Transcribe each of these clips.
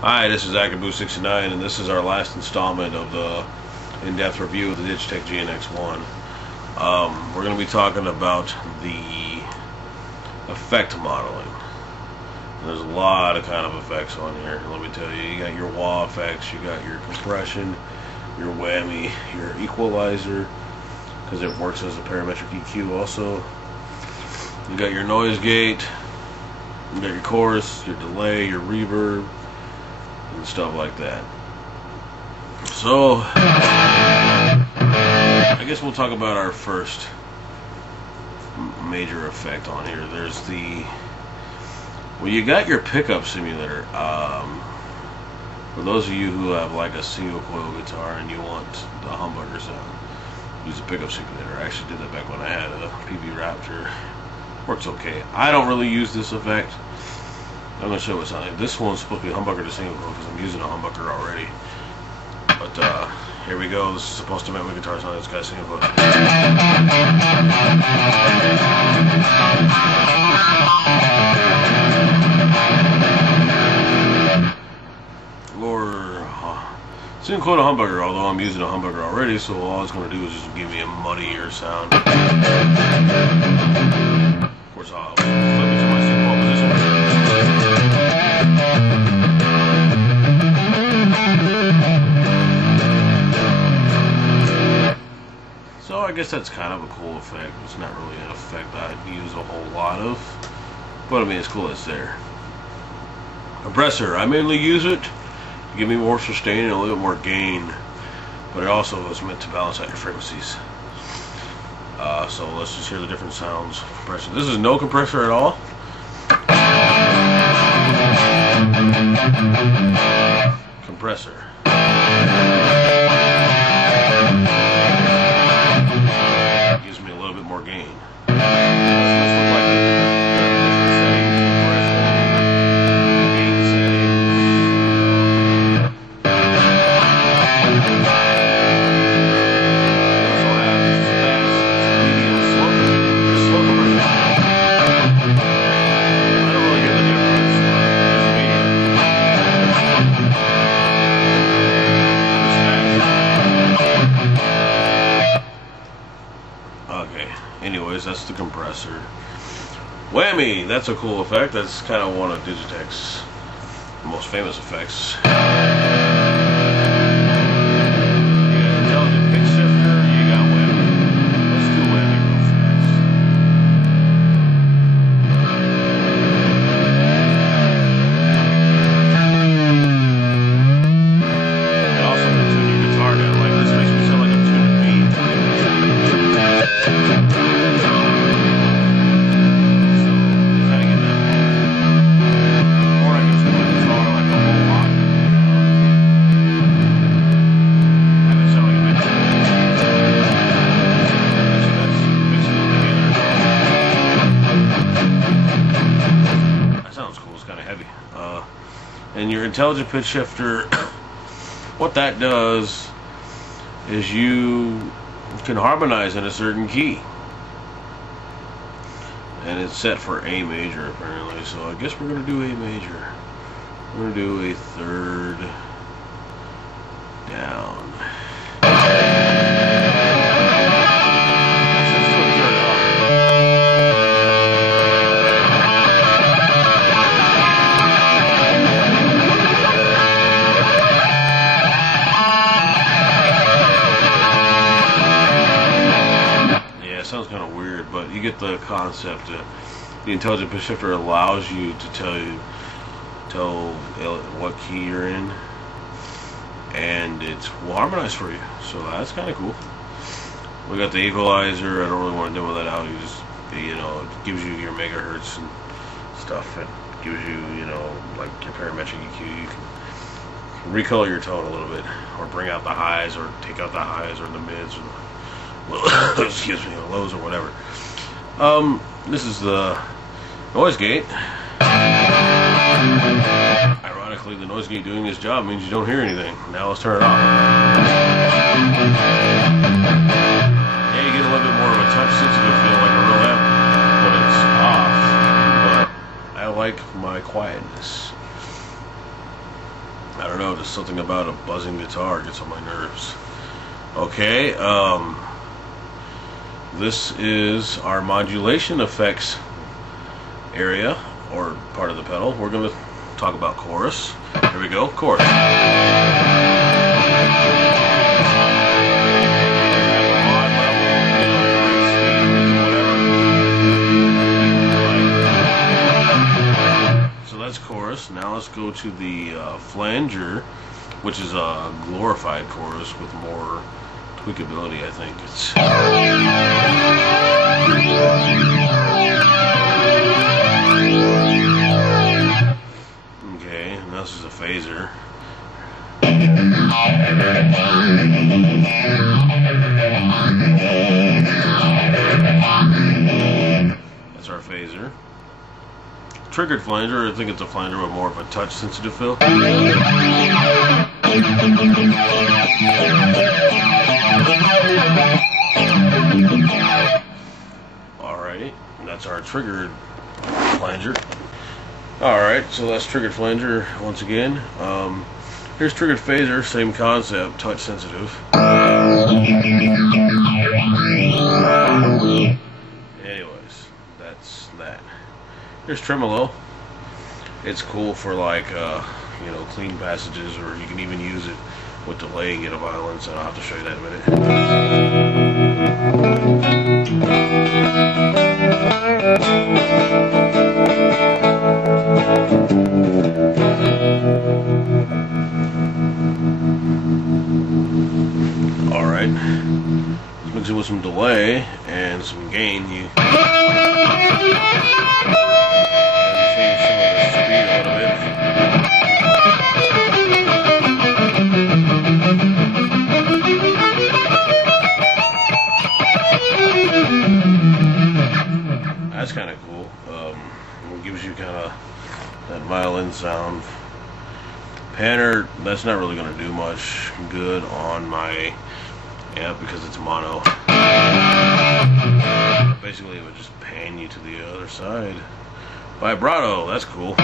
Hi, this is Acaboo69, and this is our last installment of the in-depth review of the Digitech GNX1. We're going to be talking about the effect modeling. And there's a lot of kind of effects on here. Let me tell you, you got your wah effects, you got your compression, your whammy, your equalizer, because it works as a parametric EQ also. You got your noise gate, you got your chorus, your delay, your reverb, and stuff like that. So I guess we'll talk about our first major effect on here. There's the, well, you got your pickup simulator. For those of you who have like a single coil guitar and you want the humbucker sound, use a pickup simulator. I actually did that back when I had a PB Raptor. Works okay. I don't really use this effect. I'm going to show you what's on it. This one's supposed to be humbucker to single coil because I'm using a humbucker already. But here we go. This is supposed to make my guitar sound like this guy's single coil. Or single coil to humbucker, although I'm using a humbucker already, so all it's going to do is just give me a muddier sound. Of course, I'll flip it to my single coil position. So I guess that's kind of a cool effect. It's not really an effect I'd use a whole lot of, but I mean, it's cool it's there. Compressor, I mainly use it to give me more sustain and a little bit more gain, but it also is meant to balance out your frequencies. So let's just hear the different sounds. Compressor. This is no compressor at all. Compressor. Gives me a little bit more gain. Anyways, that's the compressor. Whammy, that's a cool effect. That's kind of one of Digitech's most famous effects. You got intelligent pitch shifter, you got whammy. Let's do whammy real fast. It also can tune your guitar down. Like this makes me sound like I'm tuning a beat. And your intelligent pitch shifter, what that does is you can harmonize in a certain key, and it's set for A major apparently, so I guess we're going to do A major. We're going to do a third down. Sounds kind of weird, but you get the concept. The intelligent pitch shifter allows you to tell what key you're in, and it will harmonize for you. So that's kind of cool. We got the equalizer. I don't really want to demo that out. You just, you know, it gives you your megahertz and stuff. It gives you, you know, like your parametric EQ. You can recolor your tone a little bit, or bring out the highs, or take out the highs, or the mids, or excuse me, lows or whatever. This is the noise gate. Ironically, the noise gate doing this job means you don't hear anything. Now let's turn it off. Yeah, you get a little bit more of a touch sensitive feel like a real amp when it's off, but I like my quietness. I don't know, just something about a buzzing guitar gets on my nerves. Okay, this is our modulation effects area, or part of the pedal. We're going to talk about chorus. Here we go, chorus. So that's chorus. Now let's go to the flanger, which is a glorified chorus with more tweakability, I think. It's okay, and this is a phaser. That's our phaser. Triggered flanger, I think it's a flanger with more of a touch sensitive feel. Alright, that's our triggered flanger. Alright, so that's triggered flanger once again. Here's triggered phaser, same concept, touch sensitive. Anyways, that's that. Here's tremolo. It's cool for like you know, clean passages, or you can even use it with delay and get a violence, and I'll have to show you that in a minute. Alright, let's mix it with some delay and some gain. You change some of the speed a little bit. That's kind of cool. It gives you kind of that violin sound. Panner, that's not really going to do much good on my amp because it's mono. Basically, it would just pan you to the other side. Vibrato, that's cool.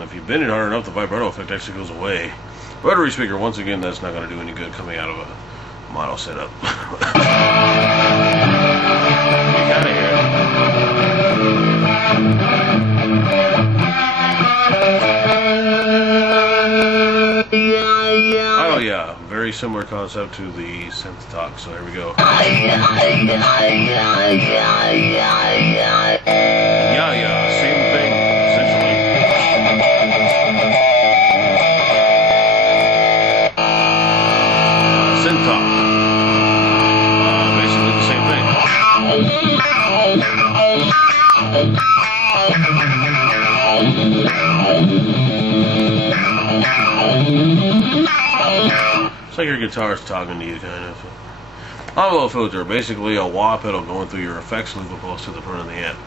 If you bend it hard enough, the vibrato effect actually goes away. Rotary speaker, once again, that's not going to do any good coming out of a mono setup. You kind of hear it. Oh yeah, very similar concept to the synth talk, so here we go. Yeah, same thing, essentially. Synth talk. Basically the same thing. It's like your guitar's talking to you, kind of. Envelope filter, basically a wah pedal going through your effects loop opposed to the front of the amp.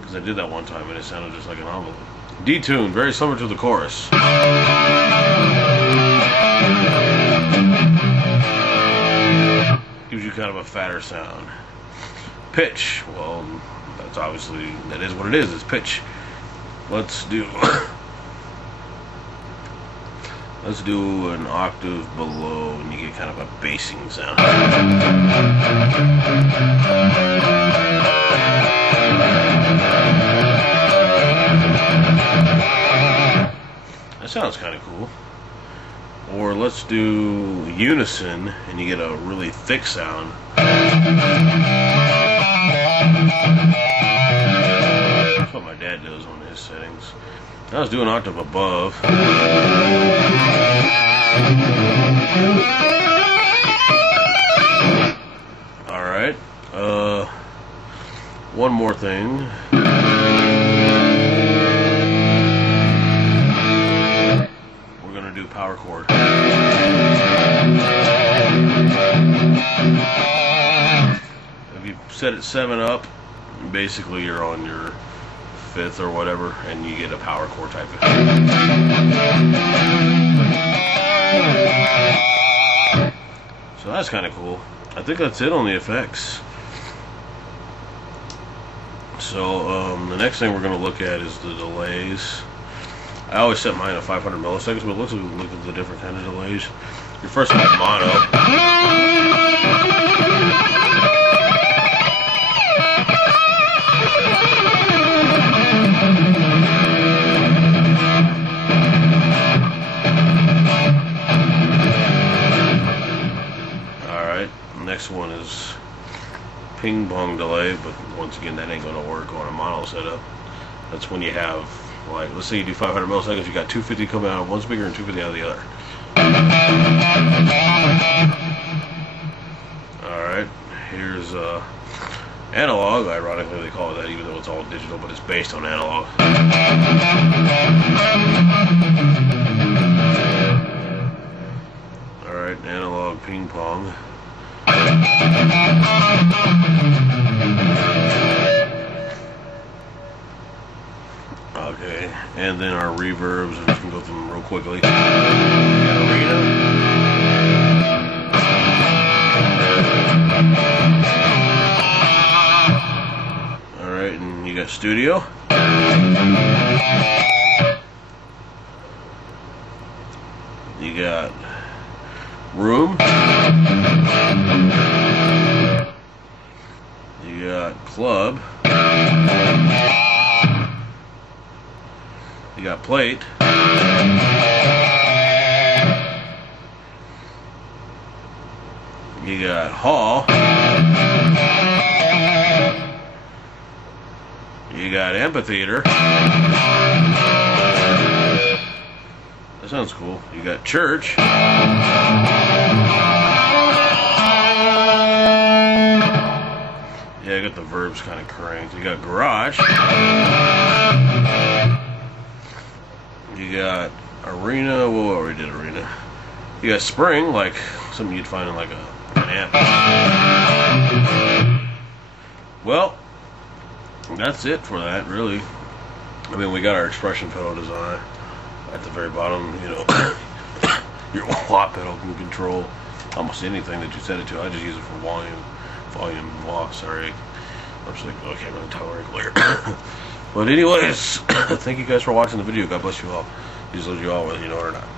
Because I did that one time and it sounded just like an envelope. Detune, very similar to the chorus. Gives you kind of a fatter sound. Pitch, well, that's obviously, that is what it is, it's pitch. Let's do an octave below and you get kind of a bassing sound. That sounds kind of cool. Or let's do unison and you get a really thick sound. That's what my dad does on his settings. Now let's do an octave above. Alright. One more thing. We're gonna do power chord. If you set it 7 up, basically you're on your 1/5 or whatever, and you get a power chord type of. So that's kind of cool. I think that's it on the effects. So the next thing we're going to look at is the delays. I always set mine at 500 milliseconds, but look at the different kind of delays. Your first one is mono. Alright, next one is Ping-Pong Delay, but once again that ain't going to work on a mono setup. That's when you have, like, let's say you do 500 milliseconds, you got 250 coming out of one speaker and 250 out of the other. Alright, here's analog. Ironically they call it that, even though it's all digital, but it's based on analog. Alright, analog ping pong. Okay, and then our reverbs, I'm just going to go through them real quickly. Arena. Alright, and you got studio. You got room. You got club. You got plate. You got hall. You got amphitheater. That sounds cool. You got church. Yeah, I got the verbs kind of cranked. You got garage. You got arena. Well, we already did arena. You got spring, like something you'd find in like an amp. Well, that's it for that, really. I mean, we got our expression pedal design at the very bottom. You know, your watt pedal can control almost anything that you set it to. I just use it for volume loss. Sorry, I'm just like, okay, I'm not totally clear. But anyways, thank you guys for watching the video. God bless you all. Jesus loves you all, whether you know it or not.